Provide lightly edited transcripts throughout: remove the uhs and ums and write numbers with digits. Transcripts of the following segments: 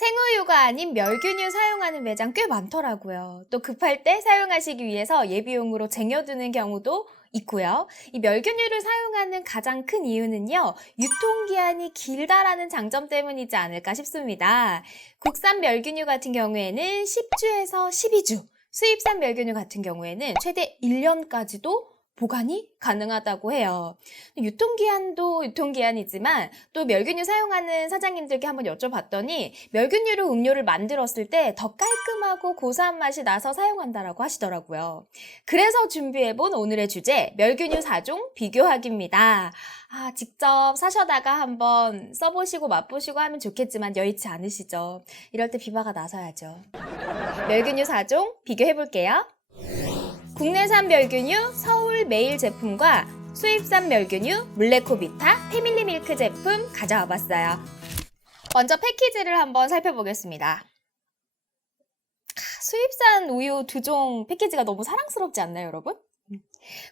생우유가 아닌 멸균유 사용하는 매장 꽤 많더라고요. 또 급할 때 사용하시기 위해서 예비용으로 쟁여두는 경우도 있고요. 이 멸균유를 사용하는 가장 큰 이유는요, 유통기한이 길다라는 장점 때문이지 않을까 싶습니다. 국산 멸균유 같은 경우에는 10주에서 12주, 수입산 멸균유 같은 경우에는 최대 1년까지도 보관이 가능하다고 해요. 유통기한도 유통기한이지만 또 멸균유 사용하는 사장님들께 한번 여쭤봤더니 멸균유로 음료를 만들었을 때 더 깔끔하고 고소한 맛이 나서 사용한다라고 하시더라고요. 그래서 준비해본 오늘의 주제, 멸균유 4종 비교하기입니다. 직접 사셔다가 한번 써보시고 맛보시고 하면 좋겠지만 여의치 않으시죠? 이럴 때 비바가 나서야죠. 멸균유 4종 비교해볼게요. 국내산 멸균유 서울 메일 제품과 수입산 멸균유 물레코비타 패밀리 밀크 제품 가져와 봤어요. 먼저 패키지를 한번 살펴보겠습니다. 수입산 우유 2종 패키지가 너무 사랑스럽지 않나요, 여러분?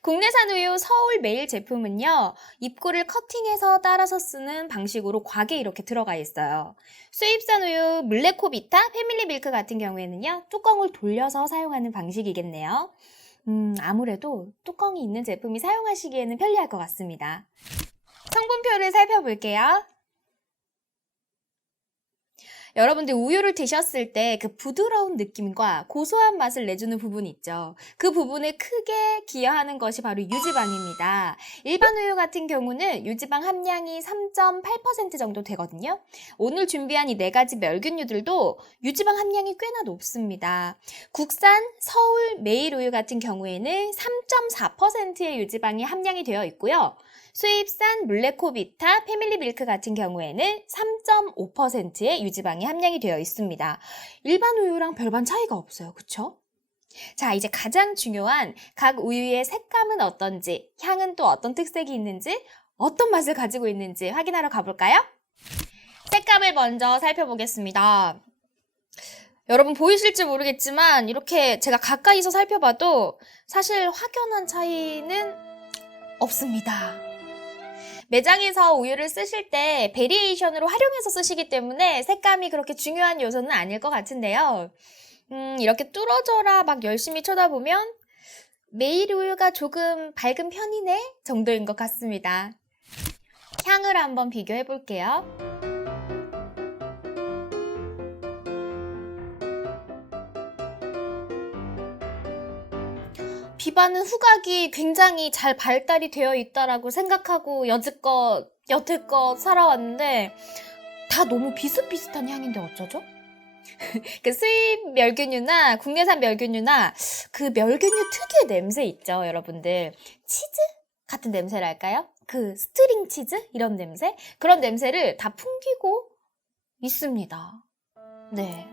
국내산 우유 서울 메일 제품은요, 입구를 커팅해서 따라서 쓰는 방식으로 곽에 이렇게 들어가 있어요. 수입산 우유 물레코비타 패밀리 밀크 같은 경우에는요, 뚜껑을 돌려서 사용하는 방식이겠네요. 아무래도 뚜껑이 있는 제품이 사용하시기에는 편리할 것 같습니다. 성분표를 살펴볼게요. 여러분들 우유를 드셨을 때 그 부드러운 느낌과 고소한 맛을 내주는 부분이 있죠. 그 부분에 크게 기여하는 것이 바로 유지방입니다. 일반 우유 같은 경우는 유지방 함량이 3.8% 정도 되거든요. 오늘 준비한 이 4가지 멸균유들도 유지방 함량이 꽤나 높습니다. 국산 서울 메일 우유 같은 경우에는 3.4%의 유지방이 함량이 되어 있고요. 수입산 물레코비타 패밀리 밀크 같은 경우에는 3.5%의 유지방이 함량이 되어 있습니다. 일반 우유랑 별반 차이가 없어요. 그쵸? 자, 이제 가장 중요한 각 우유의 색감은 어떤지, 향은 또 어떤 특색이 있는지, 어떤 맛을 가지고 있는지 확인하러 가볼까요? 색감을 먼저 살펴보겠습니다. 여러분 보이실지 모르겠지만 이렇게 제가 가까이서 살펴봐도 사실 확연한 차이는 없습니다. 매장에서 우유를 쓰실 때 베리에이션으로 활용해서 쓰시기 때문에 색감이 그렇게 중요한 요소는 아닐 것 같은데요. 이렇게 뚫어져라 막 열심히 쳐다보면 메일 우유가 조금 밝은 편이네 정도인 것 같습니다. 향을 한번 비교해 볼게요. 비바는 후각이 굉장히 잘 발달이 되어 있다라고 생각하고 여태껏 살아왔는데 다 너무 비슷비슷한 향인데 어쩌죠? 그 수입 멸균유나 국내산 멸균유나 그 멸균유 특유의 냄새 있죠, 여러분들. 치즈 같은 냄새랄까요? 그 스트링 치즈? 이런 냄새? 그런 냄새를 다 풍기고 있습니다. 네.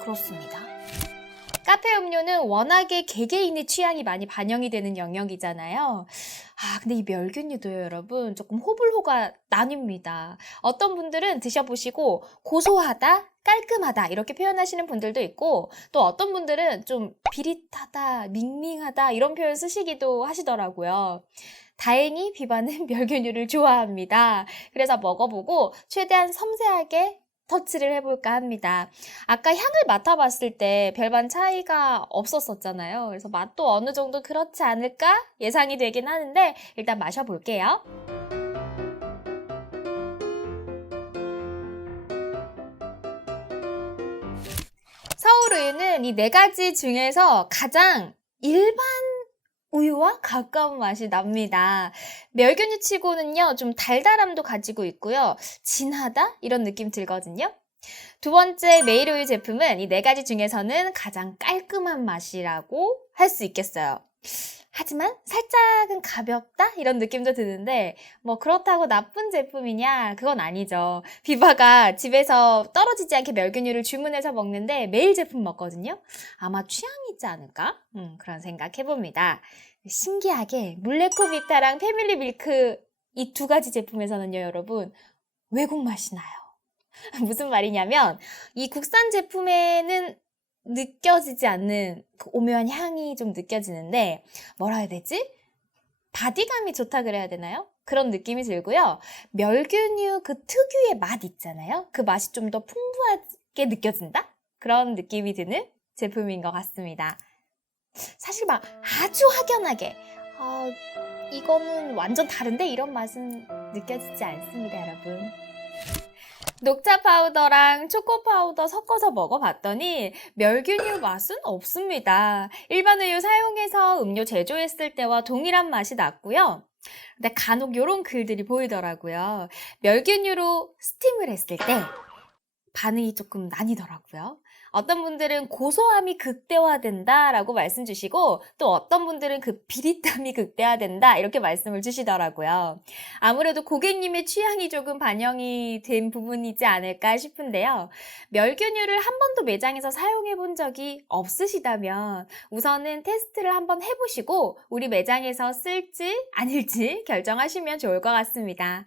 그렇습니다. 카페 음료는 워낙에 개개인의 취향이 많이 반영이 되는 영역이잖아요. 근데 이 멸균유도요, 여러분, 조금 호불호가 나뉩니다. 어떤 분들은 드셔보시고 고소하다, 깔끔하다 이렇게 표현하시는 분들도 있고 또 어떤 분들은 좀 비릿하다, 밍밍하다 이런 표현 쓰시기도 하시더라고요. 다행히 비바는 멸균유를 좋아합니다. 그래서 먹어보고 최대한 섬세하게 터치를 해볼까 합니다. 아까 향을 맡아봤을 때 별반 차이가 없었었잖아요. 그래서 맛도 어느 정도 그렇지 않을까 예상이 되긴 하는데 일단 마셔볼게요. 서울우유는 이 4가지 중에서 가장 일반 우유와 가까운 맛이 납니다. 멸균유 치고는요, 좀 달달함도 가지고 있고요. 진하다? 이런 느낌 들거든요. 두 번째 메일 우유 제품은 이 4가지 중에서는 가장 깔끔한 맛이라고 할 수 있겠어요. 하지만 살짝은 가볍다? 이런 느낌도 드는데 그렇다고 나쁜 제품이냐? 그건 아니죠. 비바가 집에서 떨어지지 않게 멸균유를 주문해서 먹는데 매일 제품 먹거든요. 아마 취향이지 않을까? 그런 생각 해봅니다. 신기하게 물레코비타랑 패밀리 밀크 이 2가지 제품에서는요, 여러분 외국 맛이 나요. 무슨 말이냐면 이 국산 제품에는 느껴지지 않는 그 오묘한 향이 좀 느껴지는데 뭐라 해야 되지? 바디감이 좋다 그래야 되나요? 그런 느낌이 들고요. 멸균유 그 특유의 맛 있잖아요. 그 맛이 좀 더 풍부하게 느껴진다? 그런 느낌이 드는 제품인 것 같습니다. 사실 막 아주 확연하게 이거는 완전 다른데 이런 맛은 느껴지지 않습니다, 여러분. 녹차 파우더랑 초코 파우더 섞어서 먹어봤더니 멸균유 맛은 없습니다. 일반 우유 사용해서 음료 제조했을 때와 동일한 맛이 났고요. 근데 간혹 이런 글들이 보이더라고요. 멸균유로 스팀을 했을 때 반응이 조금 나뉘더라고요. 어떤 분들은 고소함이 극대화된다라고 말씀 주시고 또 어떤 분들은 그 비릿함이 극대화된다 이렇게 말씀을 주시더라고요. 아무래도 고객님의 취향이 조금 반영이 된 부분이지 않을까 싶은데요. 멸균유를 한 번도 매장에서 사용해 본 적이 없으시다면 우선은 테스트를 한번 해보시고 우리 매장에서 쓸지 아닐지 결정하시면 좋을 것 같습니다.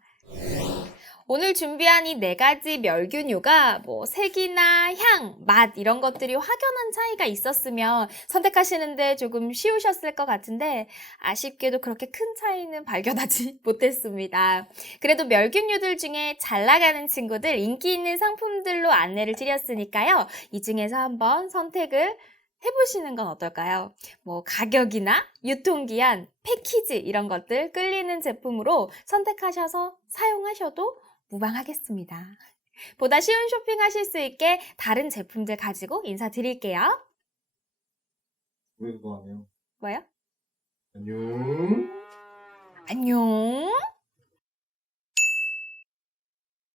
오늘 준비한 이 4가지 멸균유가 뭐 색이나 향, 맛 이런 것들이 확연한 차이가 있었으면 선택하시는데 조금 쉬우셨을 것 같은데 아쉽게도 그렇게 큰 차이는 발견하지 못했습니다. 그래도 멸균유들 중에 잘 나가는 친구들, 인기 있는 상품들로 안내를 드렸으니까요. 이 중에서 한번 선택을 해보시는 건 어떨까요? 뭐 가격이나 유통기한, 패키지 이런 것들 끌리는 제품으로 선택하셔서 사용하셔도 무방하겠습니다. 보다 쉬운 쇼핑하실 수 있게 다른 제품들 가지고 인사드릴게요. 왜 그거 안 해요? 뭐요? 안녕. 안녕.